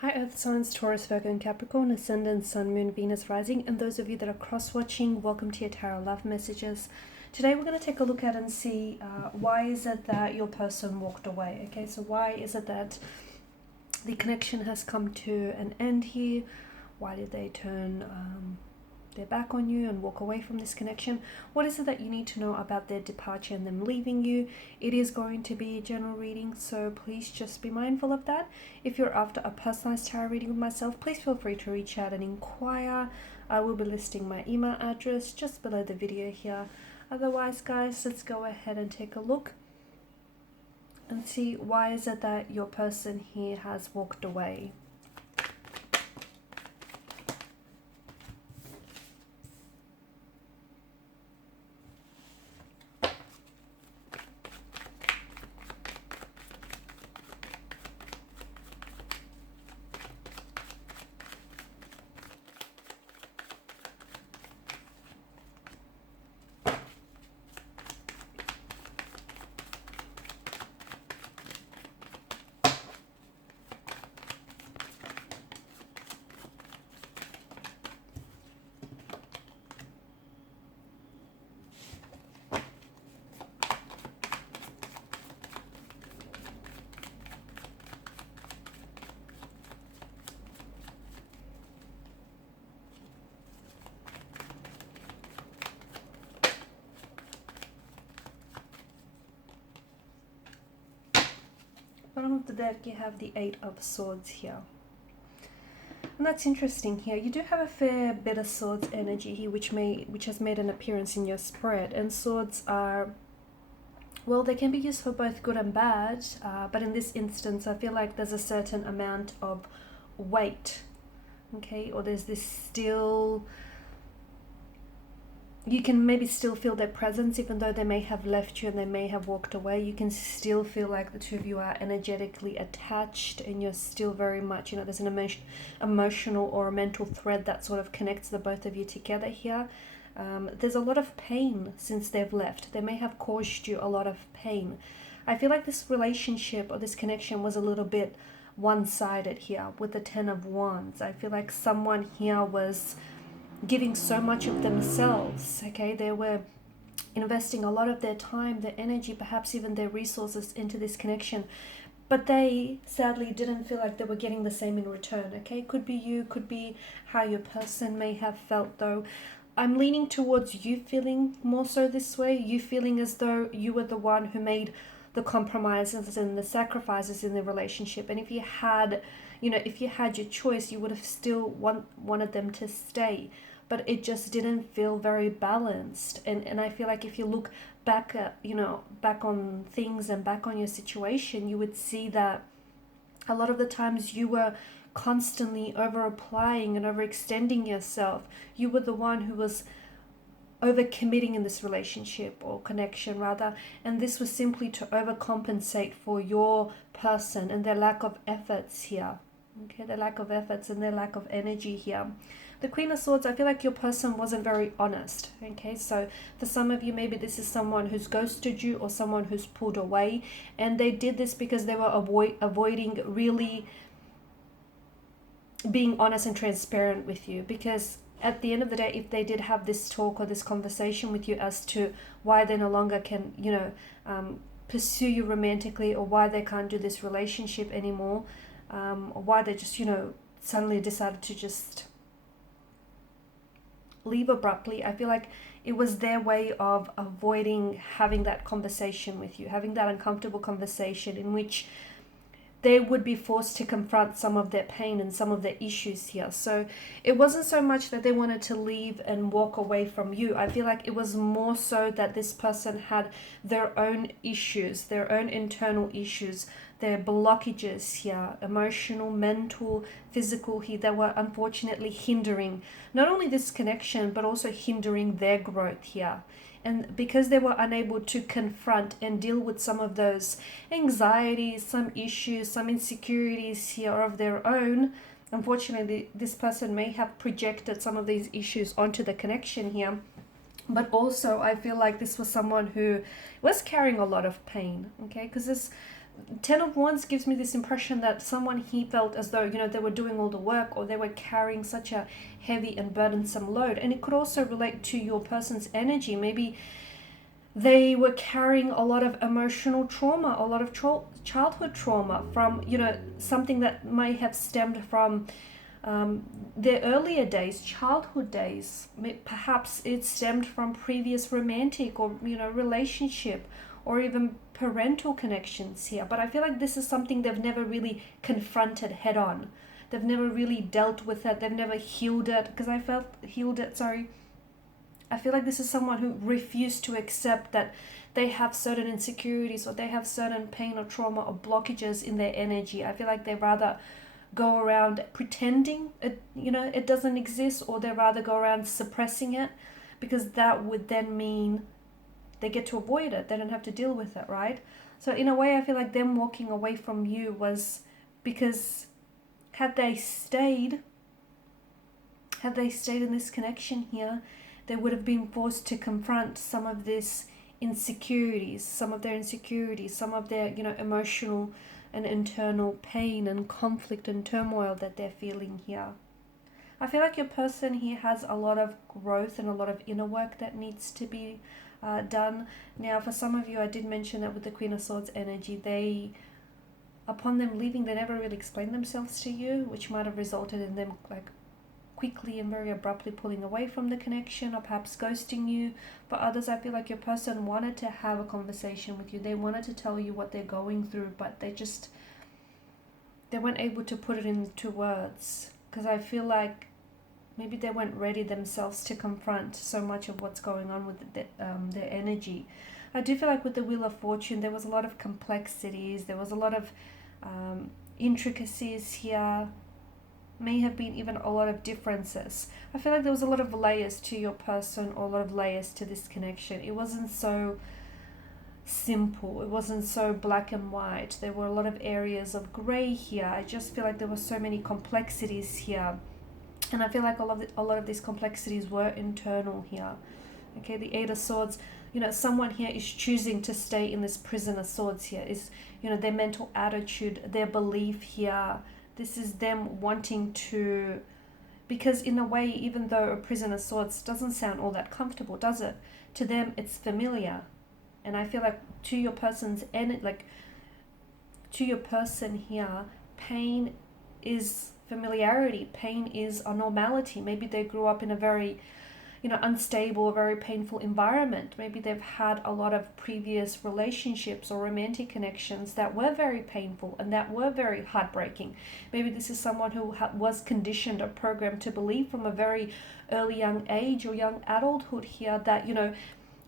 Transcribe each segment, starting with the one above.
Hi Earth signs, Taurus, Virgo and Capricorn, Ascendant, Sun, Moon, Venus, Rising, and those of you that are cross-watching, welcome to your Tarot Love Messages. Today we're going to take a look at and see why is it that your person walked away, okay? So why is it that the connection has come to an end here? Why did they turn their back on you and walk away from this connection? What is it that you need to know about their departure and them leaving you? It is going to be a general reading, so please just be mindful of that. If you're after a personalized tarot reading with myself, please feel free to reach out and inquire. I will be listing my email address just below the video here. Otherwise, guys, let's go ahead and take a look and see why is it that your person here has walked away. Bottom of the deck, you have the Eight of Swords here. And that's interesting here. You do have a fair bit of Swords energy here, which has made an appearance in your spread. And Swords are, well, they can be used for both good and bad. But in this instance, I feel like there's a certain amount of weight, okay? Or there's this still, you can maybe still feel their presence, even though they may have left you and they may have walked away. You can still feel like the two of you are energetically attached and you're still very much, there's an emotional or a mental thread that sort of connects the both of you together here. There's a lot of pain since they've left. They may have caused you a lot of pain. I feel like this relationship or this connection was a little bit one-sided here with the Ten of Wands. I feel like someone here was giving so much of themselves, okay? They were investing a lot of their time, their energy, perhaps even their resources into this connection, but they sadly didn't feel like they were getting the same in return, okay? Could be you, could be how your person may have felt, though. I'm leaning towards you feeling more so this way, you feeling as though you were the one who made the compromises and the sacrifices in the relationship. And if you had, if you had your choice, you would have still wanted them to stay. But it just didn't feel very balanced. And I feel like if you look back at, back on things and back on your situation, you would see that a lot of the times you were constantly over applying and overextending yourself. You were the one who was overcommitting in this relationship or connection rather, and this was simply to overcompensate for your person and their lack of efforts here, okay? Their lack of efforts and their lack of energy here. The Queen of Swords, I feel like your person wasn't very honest, okay? So for some of you, maybe this is someone who's ghosted you or someone who's pulled away, and they did this because they were avoiding really being honest and transparent with you. Because at the end of the day, if they did have this talk or this conversation with you as to why they no longer can, pursue you romantically, or why they can't do this relationship anymore, or why they just, suddenly decided to just leave abruptly, I feel like it was their way of avoiding having that conversation with you, having that uncomfortable conversation in which they would be forced to confront some of their pain and some of their issues here. So it wasn't so much that they wanted to leave and walk away from you. I feel like it was more so that this person had their own issues, their own internal issues, their blockages here, emotional, mental, physical here, that were unfortunately hindering not only this connection, but also hindering their growth here. And because they were unable to confront and deal with some of those anxieties, some issues, some insecurities here of their own, unfortunately, this person may have projected some of these issues onto the connection here. But also, I feel like this was someone who was carrying a lot of pain, okay? Because Ten of Wands gives me this impression that someone he felt as though, they were doing all the work, or they were carrying such a heavy and burdensome load. And it could also relate to your person's energy. Maybe they were carrying a lot of emotional trauma, a lot of childhood trauma from, something that may have stemmed from their earlier days, childhood days. Perhaps it stemmed from previous romantic or, relationship, or even parental connections here. But I feel like this is something they've never really confronted head on. They've never really dealt with it. They've never healed it. I feel like this is someone who refused to accept that they have certain insecurities, or they have certain pain or trauma or blockages in their energy. I feel like they rather go around pretending it doesn't exist, or they rather go around suppressing it, because that would then mean they get to avoid it. They don't have to deal with it, right? So in a way, I feel like them walking away from you was because had they stayed in this connection here, they would have been forced to confront some of this insecurities, some of their emotional and internal pain and conflict and turmoil that they're feeling here. I feel like your person here has a lot of growth and a lot of inner work that needs to be done. Now, for some of you, I did mention that with the Queen of Swords energy, upon them leaving, they never really explained themselves to you, which might have resulted in them quickly and very abruptly pulling away from the connection, or perhaps ghosting you. For others, I feel like your person wanted to have a conversation with you. They wanted to tell you what they're going through, but they weren't able to put it into words, because I feel like maybe they weren't ready themselves to confront so much of what's going on with their energy. I do feel like with the Wheel of Fortune, there was a lot of complexities. There was a lot of intricacies here. May have been even a lot of differences. I feel like there was a lot of layers to your person, or a lot of layers to this connection. It wasn't so simple. It wasn't so black and white. There were a lot of areas of grey here. I just feel like there were so many complexities here. And I feel like a lot of these complexities were internal here. Okay, the Eight of Swords, someone here is choosing to stay in this prison of swords here. Is, their mental attitude, their belief here. This is them wanting to, because in a way, even though a prison of swords doesn't sound all that comfortable, does it? To them, it's familiar. And I feel like to your person's to your person here, pain is familiarity. Pain is a normality. Maybe they grew up in a very, unstable, very painful environment. Maybe they've had a lot of previous relationships or romantic connections that were very painful and that were very heartbreaking. Maybe this is someone who was conditioned or programmed to believe from a very early young age or young adulthood here that,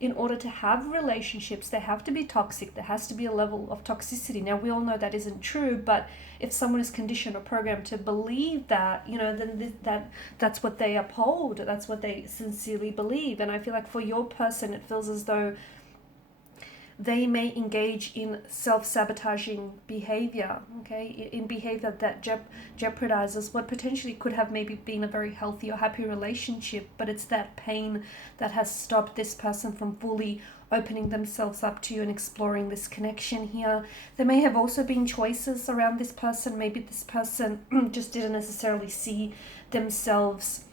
in order to have relationships, they have to be toxic. There has to be a level of toxicity. Now, we all know that isn't true, but if someone is conditioned or programmed to believe that, then that's what they uphold. That's what they sincerely believe. And I feel like for your person, it feels as though they may engage in self-sabotaging behavior, okay, in behavior that jeopardizes what potentially could have maybe been a very healthy or happy relationship, but it's that pain that has stopped this person from fully opening themselves up to you and exploring this connection here. There may have also been choices around this person. Maybe this person just didn't necessarily see themselves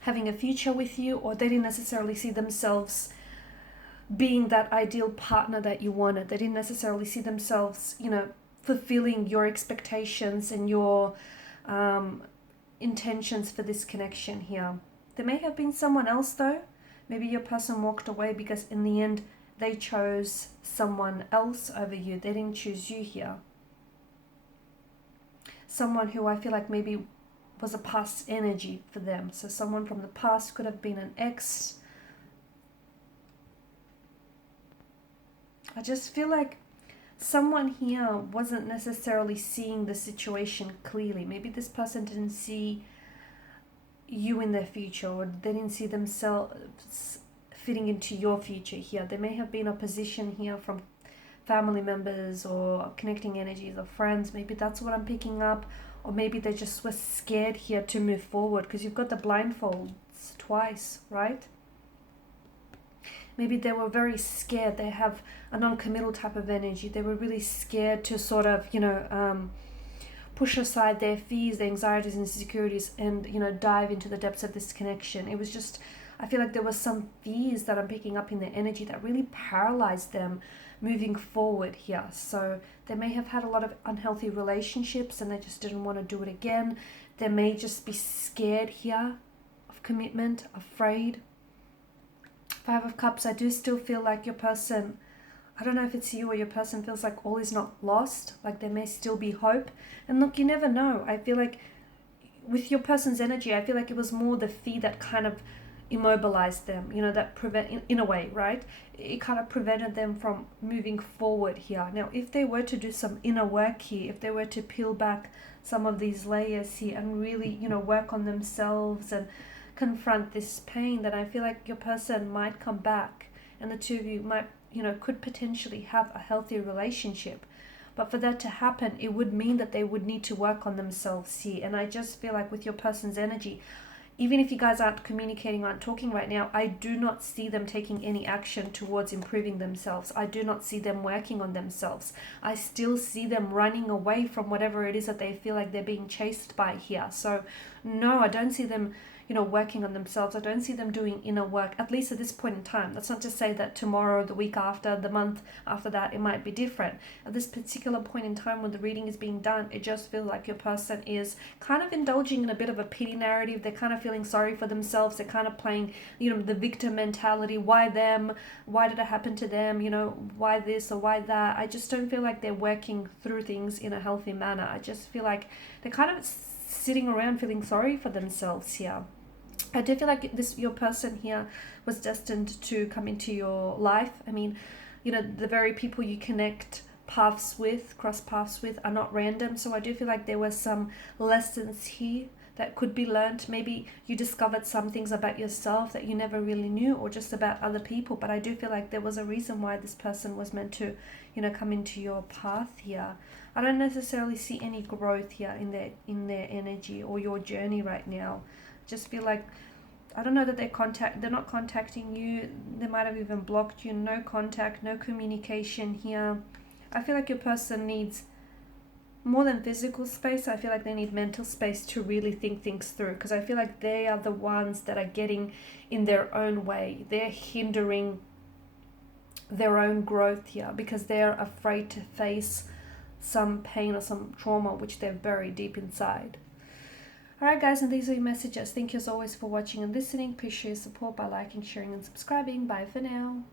having a future with you, or they didn't necessarily see themselves being that ideal partner that you wanted. They didn't necessarily see themselves, fulfilling your expectations and your intentions for this connection here. There may have been someone else though. Maybe your person walked away because in the end they chose someone else over you. They didn't choose you here. Someone who I feel like maybe was a past energy for them. So someone from the past, could have been an ex. I just feel like someone here wasn't necessarily seeing the situation clearly. Maybe this person didn't see you in their future, or they didn't see themselves fitting into your future here. There may have been opposition here from family members or connecting energies of friends. Maybe that's what I'm picking up. Or maybe they just were scared here to move forward, because you've got the blindfolds twice, right? maybe they were very scared. They have a non-committal type of energy. They were really scared to sort of, push aside their fears, their anxieties and insecurities, and, dive into the depths of this connection. It was just, I feel like there was some fears that I'm picking up in their energy that really paralyzed them moving forward here. So they may have had a lot of unhealthy relationships and they just didn't want to do it again. They may just be scared here of commitment, afraid. Five of Cups, I do still feel like your person, I don't know if it's you or your person, feels like all is not lost, like there may still be hope. And look, you never know. I feel like with your person's energy, I feel like it was more the fear that kind of immobilized them, that in a way, right? It kind of prevented them from moving forward here. Now, if they were to do some inner work here, if they were to peel back some of these layers here and really, work on themselves and confront this pain, then I feel like your person might come back and the two of you might, could potentially have a healthy relationship. But for that to happen, it would mean that they would need to work on themselves here. And I just feel like with your person's energy, even if you guys aren't communicating, aren't talking right now, I do not see them taking any action towards improving themselves. I do not see them working on themselves. I still see them running away from whatever it is that they feel like they're being chased by here. So no, I don't see them, working on themselves. I don't see them doing inner work, at least at this point in time. That's not to say that tomorrow, the week after, the month after that, it might be different. At this particular point in time when the reading is being done, it just feels like your person is kind of indulging in a bit of a pity narrative. They're kind of feeling sorry for themselves. They're kind of playing, the victim mentality. Why them? Why did it happen to them? Why this or why that? I just don't feel like they're working through things in a healthy manner. I just feel like they're kind of sitting around feeling sorry for themselves here. I do feel like your person here was destined to come into your life. I mean, the very people you connect cross paths with are not random. So I do feel like there were some lessons here that could be learned. Maybe you discovered some things about yourself that you never really knew, or just about other people. But I do feel like there was a reason why this person was meant to, come into your path here. I don't necessarily see any growth here in their energy or your journey right now. Just feel like, I don't know that they're not contacting you. They might have even blocked you. No contact, no communication here. I feel like your person needs more than physical space. I feel like they need mental space to really think things through, because I feel like they are the ones that are getting in their own way. They're hindering their own growth here because they're afraid to face some pain or some trauma which they've buried deep inside. Alright guys, and these are your messages. Thank you as always for watching and listening. Please show your support by liking, sharing and subscribing. Bye for now.